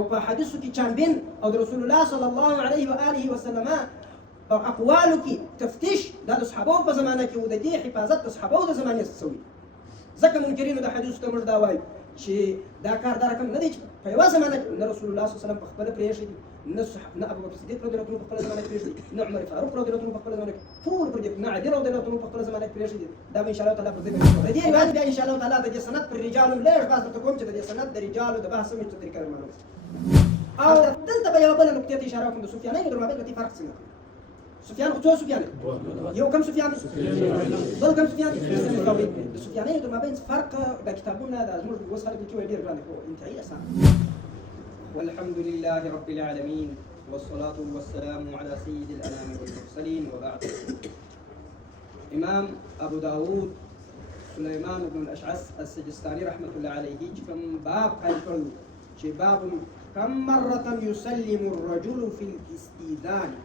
او په حدیثو کې چانبین او د رسول الله صلی الله علیه و آله وسلم او اقوالو کې تفتیش د صحابه په زمانه کې و د دې حفاظت د صحابه د زمانه سوي ځکه منکرینو د حدیث ته موږ دا وایو چې دا کار دا رقم نه دی چې په یوه زمانه کې نه رسول الله صلی الله علیه وسلم په خپله پرېښی دي نه ابوبکر صدیق رضی الله عنه په خپله زمانه کې پرېښی دي نه عمر فاروق رضی الله عنه په خپله زمانه کې ټول پر دې نه علي رضی الله عنه په خپله زمانه کې پرېښی دي دا به ان شاء الله تعالی پر دې د دې روایت بیا ان شاء الله تعالی د دې سند پر رجالو لږ بحث درته کوم چې د دې سند د رجالو د بحث مې څه طریقه معلومه او دلته به یوه بله نقطې ته اشاره وکړم د سفیانینو در مابین کې فرق څنګه سفیان خو څو سفیان یو کم سفیان بل کم سفیان د سفیانینو در مابین فرق د کتابونه د زموږ اوس خلک لیکي وایي ډېر ګران دی خو انتهایي اسان والحمد لله رب العالمين والصلاة والسلام على سيد الأنام والمرسلين وبعد إمام أبو داود سليمان بن الأشعث السجستاني رحمة الله عليه كم باب قال باب كم مرة يسلم الرجل في الاستئذان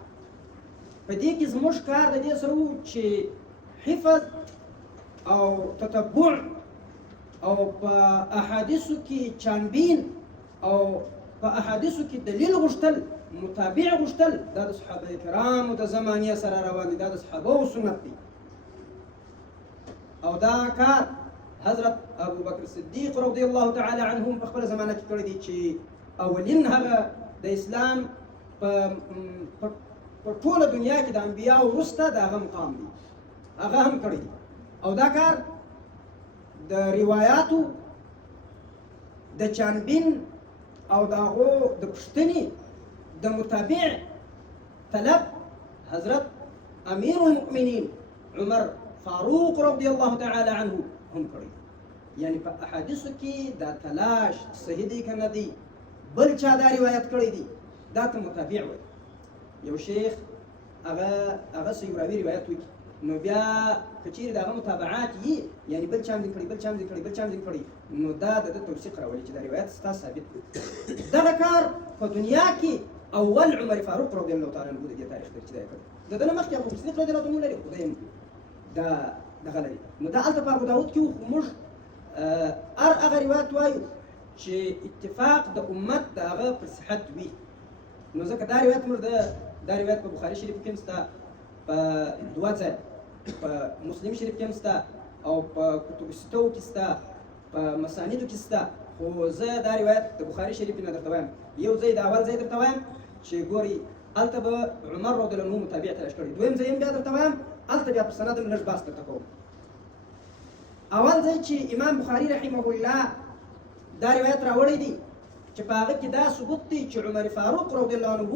فدې کې زموږ کار د دې سره و چې حفظ او تتبع او په احادیثو کې چانبین او په احادیثو کې دلیل غوښتل متابع غوښتل دا د صحابه کرامو د زمانې سره روان دي دا د صحابه سنت دی او دا کار حضرت ابو بکر صدیق رضی الله تعالی عنهم په خپل زمانه کې کړی دي چې اولین هغه د اسلام په ټوله دنیا کې د انبیاو وروسته د هغه مقام دی هغه هم کړی دی او دا کار د روایاتو د چانبین او د هغو د پوښتنې د متابع طلب حضرت امیر المؤمنین عمر فاروق رضی الله تعالی عنه هم کړی یعنی په احادیثو کې دا تلاش صحیح دی که نه دی بل چا دا روایت کړی دی دا ته متابع وایي یو شیخ هغه سیوراوي روایت وکړي نو بیا که چیرې د هغه متابعات یي یعنی بل چا هم ذکر کړي بل چا هم ذکر کړي بل چا هم ذکر کړي نو دا د ده توثیق راولي چې دا روایت ستا ثابت دی دغه کار په دنیا کې اول عمر فاروق رضی الله تعالی عنه د دې تاریخ دی چې دا یې کړی د ده نه مخکې ابو بکر صدیق رضی الله عنه لري خو دا دا دغه لري نو دا هلته په ابو داود کې موږ هر هغه روایت وایو چې اتفاق د امت د هغه پر صحت وي نو ځکه دا روایت موږ دا روایت په بخاري شریف کې هم شته په دوه ځای په مسلم شریف کې هم شته او په کتب ستو کې شته په مسانیدو کې شته خو زه دا روایت د بخاري شریف نه درته وایم یو ځای د اول ځای درته وایم چې ګوري هلته به عمر رضی الله عنه متابع تلاش کړی دویم ځای هم بیا درته وایم هلته بیا په سند هم لږ بحث درته کوم اول ځای چې امام بخاري رحمه الله دا روایت راوړی دی چې په هغه کې دا ثبوت دی چې عمر فاروق رضی الله عنه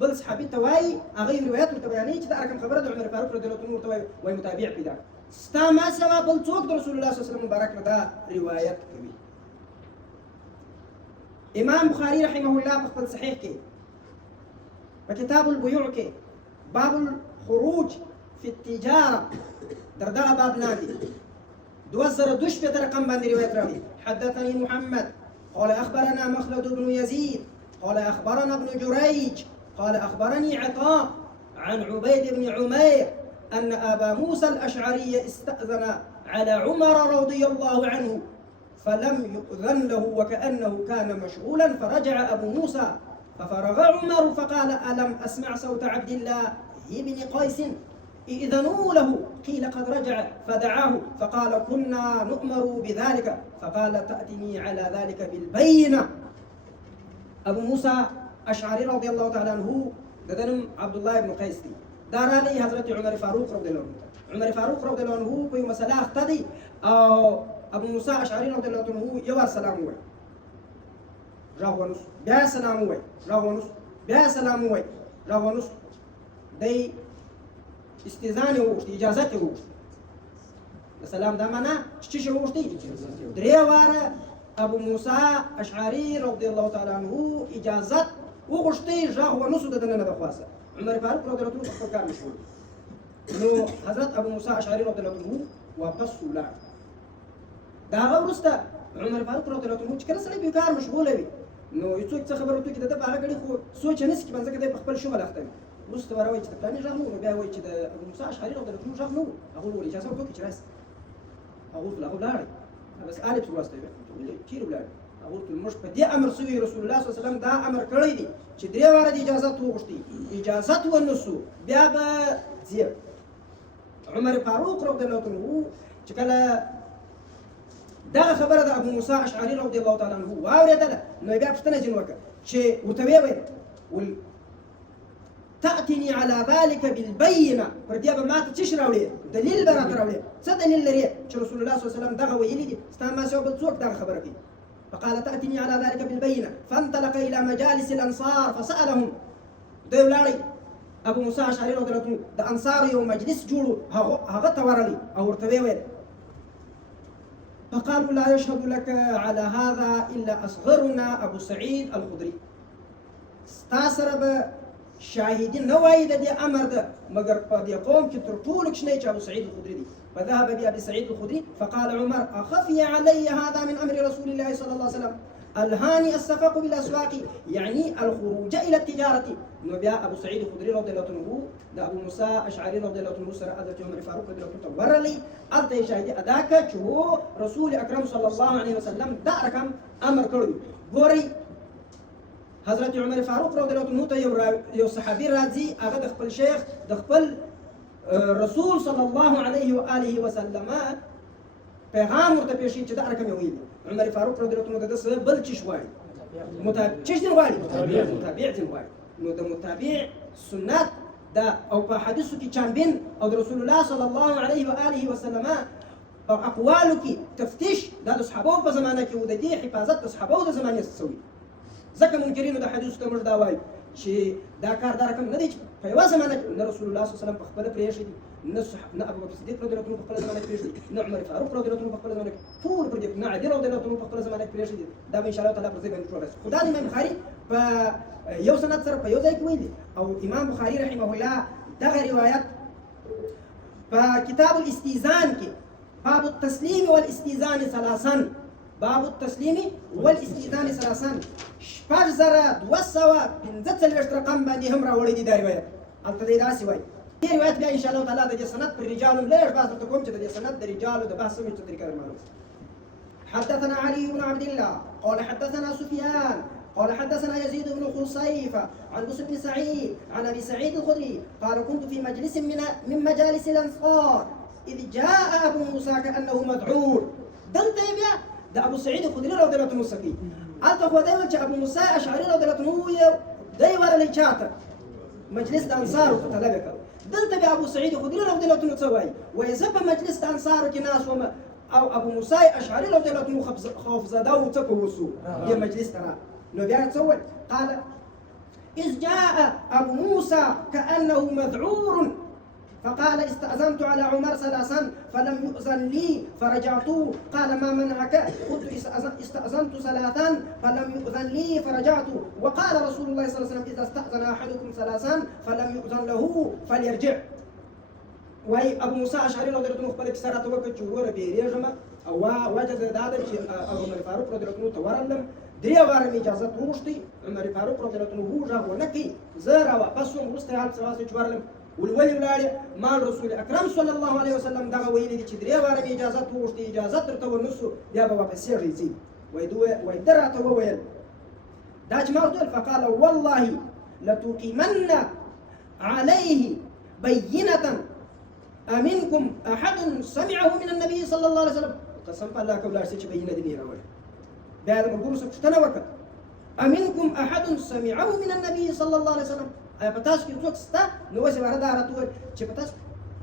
بل صحابي ته وایي هغه روایت ورته بیانوي چې دا رقم خبره د عمر فاروق رضی الله عنه ورته وایي متابع پیدا ستا ما سوا بل څوک د رسول الله صلی الله علیه وسلم مبارک نه دا روایت کوي امام بخاري رحمه الله په خپل صحیح کې په کتاب البيوع کې باب الخروج في التجاره در دغه باب لاندې 2012 رقم باندې روایت راوړي حدثني محمد قال أخبرنا مخلد بن يزيد قال أخبرنا ابن جريج قال أخبرني عطاء عن عبيد بن عمير أن أبا موسى الأشعري استأذن على عمر رضي الله عنه فلم يؤذن له وكأنه كان مشغولا فرجع أبو موسى ففرغ عمر فقال ألم أسمع صوت عبد الله بن قيس إذنوا له قيل قد رجع فدعاه فقال كنا نؤمر بذلك فقال تأتني على ذلك بالبينة أبو موسى أشعري رضي الله تعالى عنه ددنم عبد الله بن قيس دار علي حضرت عمر فاروق رضي الله عنه عمر فاروق رضي الله عنه في مسألة اختدي أو أبو موسى أشعري رضي الله عنه يوا سلام وي راونس بیا سلام وي راونس بیا سلام وي راونس دی استئذان وغوښتي اجازت یې وغوښتي د سلام دا معنا چې څه وغوښتي درې واره ابو موسی اشعري رضی الله تعالی عنه اجازت وغوښتي غږ ونسو د دننه د خاصه عمر فاروق رضی الله عنه خپل کار مشغول نو حضرت ابو موسی اشعري رضی الله عنه واپس ولاړ دا هغه وروسته عمر فاروق رضی الله عنه چې کله سړی په کار مشغوله وي نو یو څوک څه خبره وکړي د هغه غړي خو سوچ نه سکي بنځکه د خپل شغل اخته وي وروسته به راوایي چې د فلاني غږ نه و نو بیا وایي چې د ابو موسی اشعري رضی الله عنه غږ نه و هغه ورته اجازه ورکړه چې راسه هغه ولاړی بس الف ورسته چیرې ولاړ هغه ته موږ په دې امر سوي رسول الله صلی الله علیه وسلم دا امر کړی دی چې 3 واره د اجازه وغوښتي اجازه ونسو بیا به ځي. عمر فاروق رضی الله عنه چې کله دا خبره د ابو موسی اشعري رضی الله تعالی عنه واوریدله نو بیا پوښتنه ځین وکړه چې ورته ویل تأتني على ذلك بالبينة فردي أبا ما تشراولي دليل برا تراولي څه دلیل لري چې رسول الله صلی الله عليه وسلم دغه ویلي دي ستا ما سوى بل څوک دغه خبره کوي. فقال تأتني على ذلك بالبينة فانطلق إلى مجالس الأنصار فسألهم دوی ولاړی ابو موسی اشعري رضی الله عنه د انصار یو مجلس جوړو هغه ته ورغلی او ورته ویل فقالوا لا يشهد لك على هذا إلا أصغرنا أبو سعيد الخدري ستا سره به شاهدين نوعي دي أمر ده مگر قد يقوم كترطولك شنيش أبو سعيد الخدري دي. فذهب بأبي سعيد الخدري فقال عمر أخفي علي هذا من أمر رسول الله صلى الله عليه وسلم الهاني السفق بالأسواق يعني الخروج إلى التجارة. نبيا أبو سعيد الخدري رضي الله عنه ده أبو موسى أشعري رضي الله عنه سر أذت عمر فاروق رضي الله عنه ورلي أرضي شاهد أداك شو رسول أكرم صلى الله عليه وسلم داركم أمر كرد غوري حضرت عمر فاروق رضی الله عنه ته یو صحابي راځي هغه د خپل شیخ د خپل رسول صلی الله علیه و آله وسلم پیغام ورته پیښی چې دا رقم ویل. عمر فاروق رضی الله عنه د څه بل چی شوای متابع چی غواړي متابع دي غواړي نو د متابع سنت دا او په حدیثو کې چانبین او د رسول الله صلی الله علیه و آله وسلم او اقوالو کې تفتیش د صحابه په زمانه کې و د دې حفاظت د صحابه د زمانه سوي. ځکه منکرینو د حدیث ته موږ دا وایو چې دا کار دا رقم نه دی چې په یوه زمانه کې نه رسول الله صلی الله علیه وسلم په خپله پرېښی دي نه ابوبکر صدیق رضی الله عنه په خپله زمانه کې پرېښی دي نه عمر فاروق رضی الله عنه په خپله زمانه کې ټول پر دې نه علي رضی الله عنه په خپله زمانه کې پرېښی دي. دا به انشاءالله تعالی پر ځای باندې ټول راشي. خو دا د امام بخاري په یو سند سره په یو ځای کې ویلي او امام بخاري رحمه الله دغه روایت په کتاب الاستئذان کې باب التسلیم والاستئذان ثلاثا باب التسليم والاستئذان ثلاثا شپږ زره 245 رقم باندې هم راوړی دی دا روایت. هلته دی داسې وایي دې روایت بیا انشاءالله تعالی د دې سند پر رجالو لږ بحث ورته کوم چې د دې سند د رجالو د بحث څه طریقه معلوم. حدثنا علي بن عبد الله قال حدثنا سفيان قال حدثنا يزيد بن خصيفة عن بسر بن سعيد عن ابي سعيد الخدري قال كنت في مجلس من مجالس الانصار اذ جاء ابو موسى كانه مذعور. دلته بیا د ابو سعید خدری رضی الله عنه سکی الته خو دی چې ابو موسی اشعری رضی الله عنه یو دی ورلې چاته مجلس د انصار په طلب وکړ. دلته بیا ابو سعید خدری رضی الله عنه څه وایي وایي زه په مجلس د انصار کې ناس وم او ابو موسی اشعری رضی الله عنه خوف زده او څه کوسو دې مجلس ته نو بیا څه وایي قال اذ جاء ابو موسى كانه مذعور فقال استأذنت على عمر ثلاثا فلم يؤذن لي فرجعت. قال ما منعك؟ قلت استأذنت ثلاثا فلم يؤذن لي فرجعت. وقال رسول الله صلى الله عليه وسلم إذا استأذن أحدكم ثلاثا فلم يؤذن له فليرجع. وای ابو موسی اشعری رضی الله عنه خپل کیسه راته وکړه چې وګوره بیریږم او وجه دا ده چې عمر فاروق رضی الله عنه ته ورغلم 3 واره اجازه وغوښتي. عمر فاروق رضی الله عنه غوږ ونه کړي زه را واپس وم وروسته حال څه چې ورغلم ولولي ولاړې مال رسول اکرم صلی الله علیه وسلم دغه ویلي دي چې 3 واره اجازه وغوښتي اجازه درته ونسو بیا به واپس راځي. وای ده راته وویل دا چې ما ورته فقال والله لتقيمن عليه بينة أمنكم أحد سمعه من النبي صلى الله عليه وسلم. قسم بالله كولا شيء بينة دي راوي بعد ما نقول سبحانه وكذا أمنكم أحد سمعه من النبي صلى الله عليه وسلم. أي بتاش كي توك ستا نوسي وردا عرطول شيء بتاش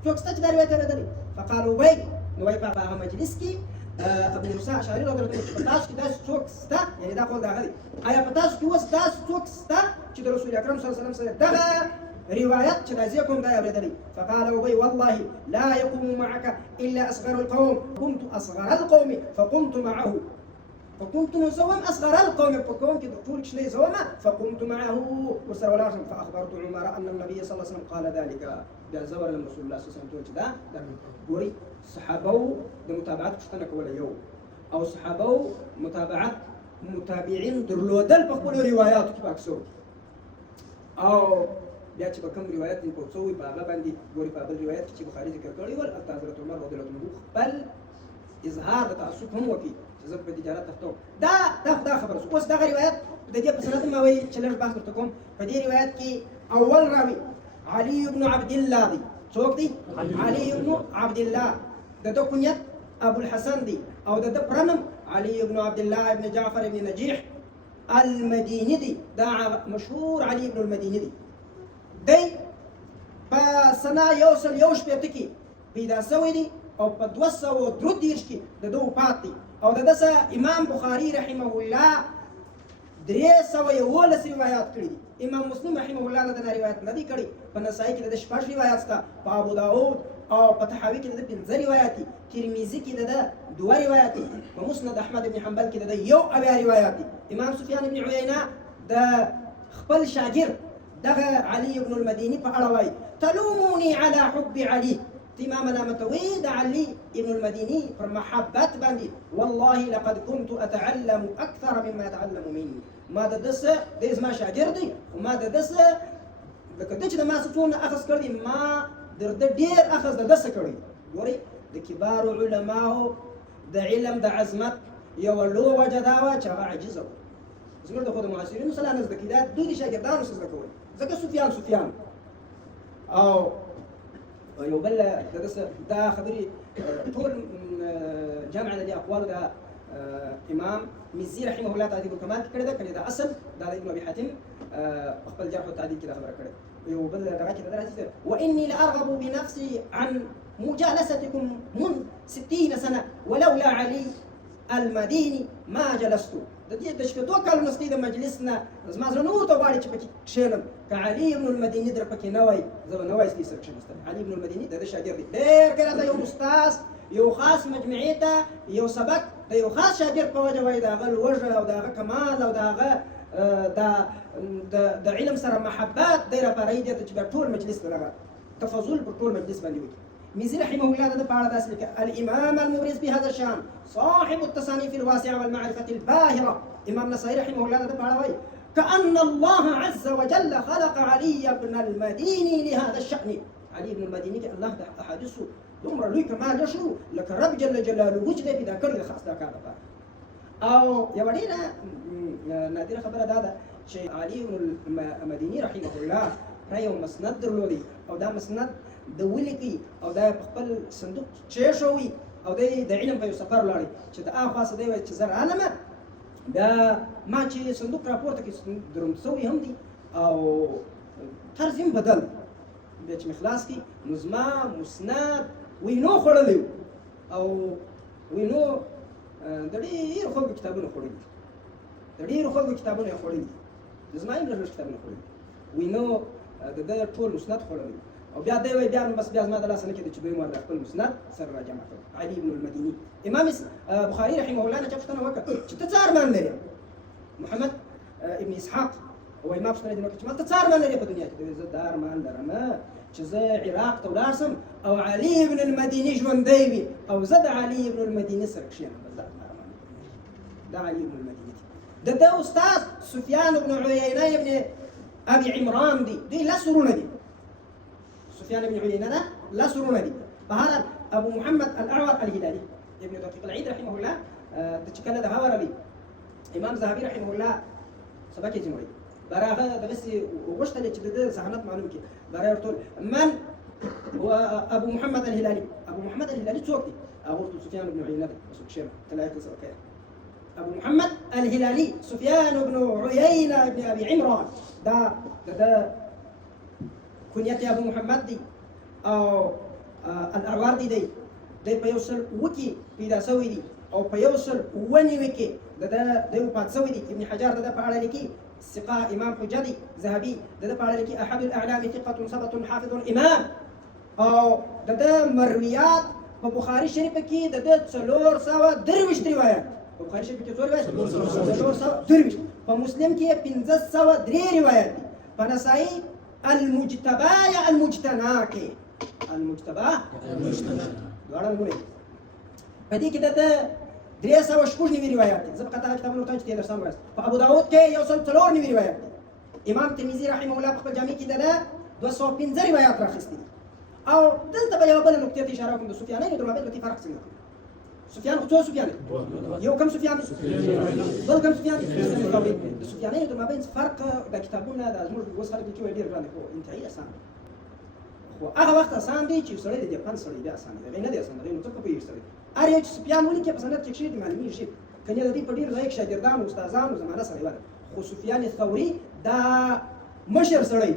توك ستا جدار ويتر دلي. فقالوا وي نوي بابا مجلس كي ابو موسى اشعري رضي الله عنه بتاش كي داش توك ستا يعني دا قول دا غادي أي بتاش كي وس داش توك ستا چې رسول اکرم صلی الله عليه وسلم دغه روايات تلازيكم دا يبردني. فقال أبي والله لا يقوم معك إلا أصغر القوم. كنت أصغر القوم فقمت معه فقمت نزوم أصغر القوم فقمت دكتور شني زوما فقمت معه وسر ولا فأخبرت عمر أن النبي صلى الله عليه وسلم قال ذلك. ده زور رسول الله صلى الله عليه وسلم ده بوري صحابه بمتابعة كشتنك ولا يوم أو صحابه متابعين درلودل بقولوا روايات كباكسو او بیا چې کوم روایت دی په څوې په هغه باندې ګوري په بل روایت چې بخاري ذکر کړی ول حضرت عمر رضی الله عنه خپل اظهار د تعصب هم وکړي چې زه په تجارت اخته دا خبره شو. اوس دغه روایت د دې په سند ما وایي چې لږ بحث ورته کوم. په دې روایت کې اول راوي علي بن عبد الله دی. څوک دی؟ علي بن عبد الله. د ده کنیت ابو الحسن دی او د ده پرنم علي بن عبد الله بن جعفر بن نجيح المديني دی. دا مشهور علي بن المديني دی. دی په سنه 161 کې پیدا شوی دی او په 233 کې د ده وفات دی. او د ده امام بخاري رحمه الله 311 روایات کړي دي. امام مسلم رحمه الله د روایت نه دی کړي. په نسائی کې د 6 روایات شته، په ابو داود او په طحاوي کې د 5 روایات دي، ترمذي کې د 2 روایات دي، په مسند احمد بن حنبل کې د 1 روایات دي. امام سفیان بن عیینه د خپل شاګرد دغه علي بن المديني په اړه وایي تلوموني على حب علي. ما ملامتوي د علي بن المديني پر محبت باندې والله لقد كنت اتعلم اكثر مما يتعلم مني. ما د دسه د زما شاګرد دی او ما د دسه لکه د چې د ما څونه اخذ کړی ما د ډیر اخذ د دسه کړی. ګوري د کبار علماو د علم د عظمت یو لو وجدا وا چې هغه عجز و. زموږ د خود معاصرینو سره نه زده کیدا دوی شاګردانو سره زده کول. ځکه سفیان او یو بل دا خبرې ټول جامع د اقوال د امام مزي رحمه الله تعالی په کمال کې کړی دا کړی دا اصل دا ابن ابي حاتم خپل جرح او تعديل کې خبره کړې. یو بل دغه کې دا راځي واني لارغب بنفسي عن مجالستكم من 60 سنه ولولا علي المديني ما جلست. د دې د شپږو کالو نستې د مجلس نه زما زړه نور ته غواړي چې پکې کښېنم. که علي بن المديني در پکې نه وای زه به نه وای سره کښېنستم. علي بن المديني د ده شاګرد دی. ډېر کله د یو استاد یو خاص مجموعې ته یو سبق د یو خاص شاګرد په وجه وایي د هغه لوږه او د هغه کمال او د هغه د علم سره محبت دی راپاره یې دی چې بیا ټول مجلس ته دغه تفضل پر ټول مجلس باندې وکړي. مزي رحمه الله د په اړه داسې لیکي الامام المبرز بهذا الشان صاحب التصانيف الواسعه والمعرفه الباهره. امام نسائي رحمه الله د په اړه وایي كأن الله عز وجل خلق علي بن المديني لهذا الشأن. علي بن المديني کې الله د احادیثو دومره لوی کمال یې شو لکه رب جل جلاله چې دی پیدا کړی خاص دا کار لپاره. او یوه ډېره نادره خبره دا ده چې علي بن المديني رحمه الله را یو مسند درلودی او دا مسند د ولیکي او دا په خپل صندوق چېښوي او د علم په یو سفر ولاړی چې د اخوا څه دی وایي چې زه رانمه بیا ما چې صندوق راپورته کې دروند سوی هم دي او طرز یې بدل بیا چې مې خلاص کړي نو زما مسند وینو خوړلی او وینو د ډېرو خلکو کتابونه خوړلي دي. د ډېرو خلکو کتابونه یې خوړلي دي. زما یې لږ کتابونه خوړلي دي. وینو د ده ټول مسند خوړلی او بیا دی وایي بیا بس بیا زما د لاسه نه کېده چې دوی ما د خپل مسند سره راجمع کړ. علي بن المديني. امام بخاري رحمه الله نه چا پوښتنه وکړه چې ته څه ارمان لرې؟ محمد ابن اسحاق وایي ما پوښتنه دې وکړه چې ما ته څه ارمان لرې په دنیا کې؟ زه دا ارمان لرم چې زه عراق ته ولاړ شم او علي بن المديني ژوندی وي او زه د علي بن المديني سره کښېنم. بس دا ارمان دا علي بن المديني دی. د ده استاد سفیان بن عیینه ابن ابي عمران دی. دوی لس ورونه دي. سفيان بن عيينة ده لا سرون دي. فهذا أبو محمد الأعور الهلالي ابن دقيق العيد رحمه الله تشكل ده هوا ربي إمام ذهبي رحمه الله سبكي جمعي براغة ده بس وغشت اللي تبدأ سحنات معلومة كده برا يقول من هو أبو محمد الهلالي. أبو محمد الهلالي توقتي أبو سفيان بن عيينة بس كشيمة تلاقي سبكي أبو محمد الهلالي سفيان بن عيينة بن أبي عمران ده كنيتي أبو محمد دي أو الأعوار دي په یو سل وکی پیدا سوی دي او په یو سل ونی وکی د وفات سوی دي. ابن حجر د په اړه لیکي ثقه امام حجدي ذهبي د په اړه لیکي احد الاعلام ثقه ثبت حافظ امام او د مرویات په بخاري شریف کې د 423 روایت په بخاري شریف کې 423 په مسلم کې 503 روایت دي. په نسائی المجتبى یا المجتنى کې المجتبى دوړه وګورئ په دې کې د 390 روایت دي. زه په قطعه کتابونو ته چې تیر سم راست په ابو داود کې 194 روایت دي. امام ترمذی رحمه الله په خپل جامع کې د 215 روایت راخستي او دلته به یو بل نقطه اشاره کوم د سفیانین د مابین کې فرق څنګه سفيان خو سفيان یو کم سفيان بل کم سفيان الثوري سفيانين ما بين فرق د کتابونه د ازمر اوس خلک کې ډیر ګران خو انتهایی آسان خو هغه وخت آسان دی چې سړی د جاپان سړی دی آسان دی نه دی آسان دی نو څه کوي سړی ار یو سفيان ولي کې په سند کې شي د معلومي کنه د دې په ډیر ځای کې شاګردان او استادانو زمانه سره وره خو سفيان الثوري دا مشر سړی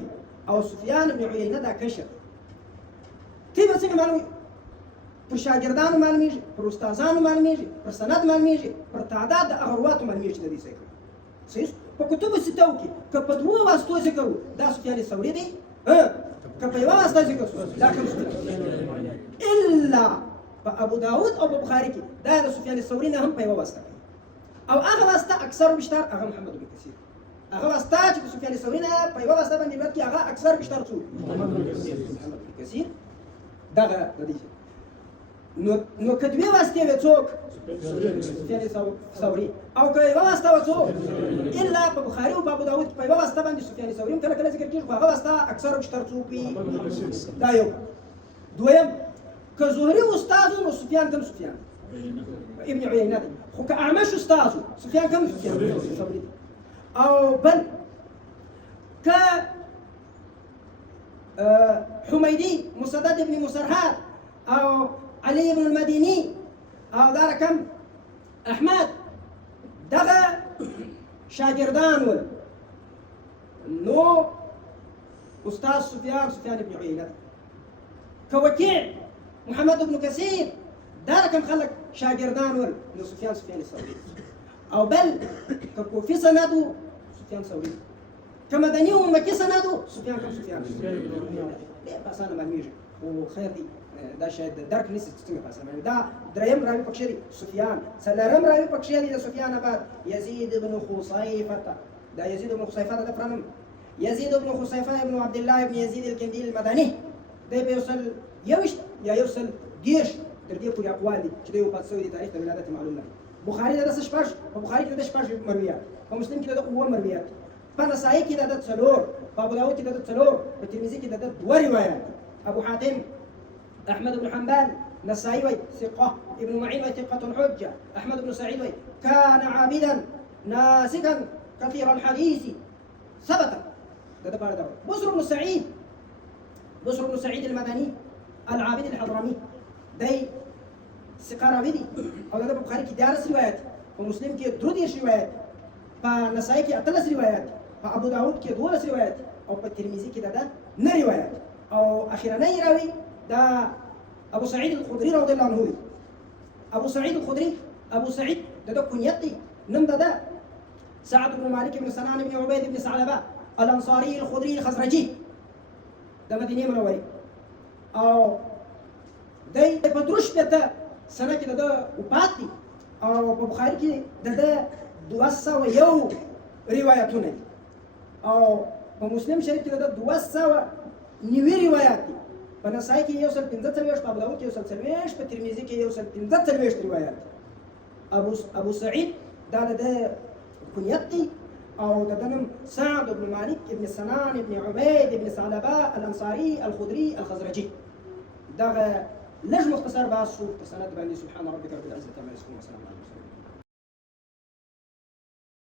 او سفيان بن عيينة دا کشر تی به څنګه معلومي پر شاګردانو معلومیږي پر استادانو معلومیږي پر سند معلومیږي پر تعداد د اغرواتو معلومیږي د دې څخه صحیح په کتب ستو کې که په دوه واسطو ذکر دا سفيان الثوري دی که په یوه واسطه ذکر دا کوم الا په ابو داود او په بخاري کې دا د سفيان الثوري نه هم په یوه واسطه او هغه واسطه اکثر بیشتر هغه محمد بن کثیر هغه واسطه چې سفيان الثوري نه په یوه واسطه باندې رد کې هغه اکثر بیشتر څو محمد بن کثیر دغه د دې نو کدوې واسطه به څوک سفيان الثوري او که یوه واسطه و څوک الا په بخاري او په ابو داود په یوه واسطه باندې سفيان الثوري کله کله ذکر کېږي هغه واسطه اکثر بیشتر څوک وي دا یو دویم که زهري استاد نو سفيان كم سفيان ابن عيينة خو که اعمش استاد سفيان كم سفيان او بل ك حميدي مسدد بن مسرهد او علي بن المديني او دار كم احمد دغه شاگردان ول نو استاذ سفيان بن عيينة كوكيع محمد بن كثير دار كم خلق شاگردان ول نو سفيان الثوري او بل كوفي سندو سفيان الثوري كمدني ومكي سندو سفيان ليه بس انا ما ميجي وخير دي دا شاید درک نیست څنګه پاسه مې دا دریم راوي پکشري سفيان سلام راوي پکشري د سفيان بعد يزيد بن خصيفة دا يزيد بن خصيفة دا فرنم يزيد بن خصيفة ابن عبد الله بن يزيد الكندي المدني دا بيوصل يوش يا يوصل ديش تر دې پورې اقوال دي چې یو پاتې دي تاریخ د ولادت معلوم نه بخاري دا شپږ په بخاري کې دا شپږ مرویات په مسلم کې دا اوه مرویات په نسائي کې دا څلور په ابو داود کې دا څلور په ترمذي کې دا دوه روایت ابو حاتم أحمد بن حنبل نسائي وي ثقة ابن معين وي ثقة حجة أحمد بن سعيد وي كان عابدا ناسكا كثير الحديث ثبت هذا بصر بن سعيد المدني العابد الحضرمي داي ثقة رابدي أو هذا بخاري كي دارس روايات ومسلم كي دروديش روايات فنسائي كي أتلس روايات فأبو داود كي دولس روايات أو بالترمذي كي دا روايات أو أخيرا راوي دا أبو سعيد الخدري رضي الله عنه أبو سعيد دا كنيتي نم دا سعد بن مالك بن سنان بن عبيد بن ثعلبة الأنصاري الخدري الخزرجي دا مدينة منورة أو دا بدرش بيتا سنة كده دا وباتي أو ببخاري كده دا دوسا ويو رواياتنا أو بمسلم شريف كده دا دوسا نيوي رواياتي په نسائی کې یو سل 15 په ابو داود کې یو سل 30 په ترمذي کې یو سل 15 روایت ابو سعيد دا د كنيتي او د دنم سعد بن مالك ابن سنان ابن عبيد ابن ثعلبة الانصاري الخدري الخزرجي دا لږ مختصر باسو په سند باندې سبحان ربك رب العزة عما يصفون وسلام على المرسلين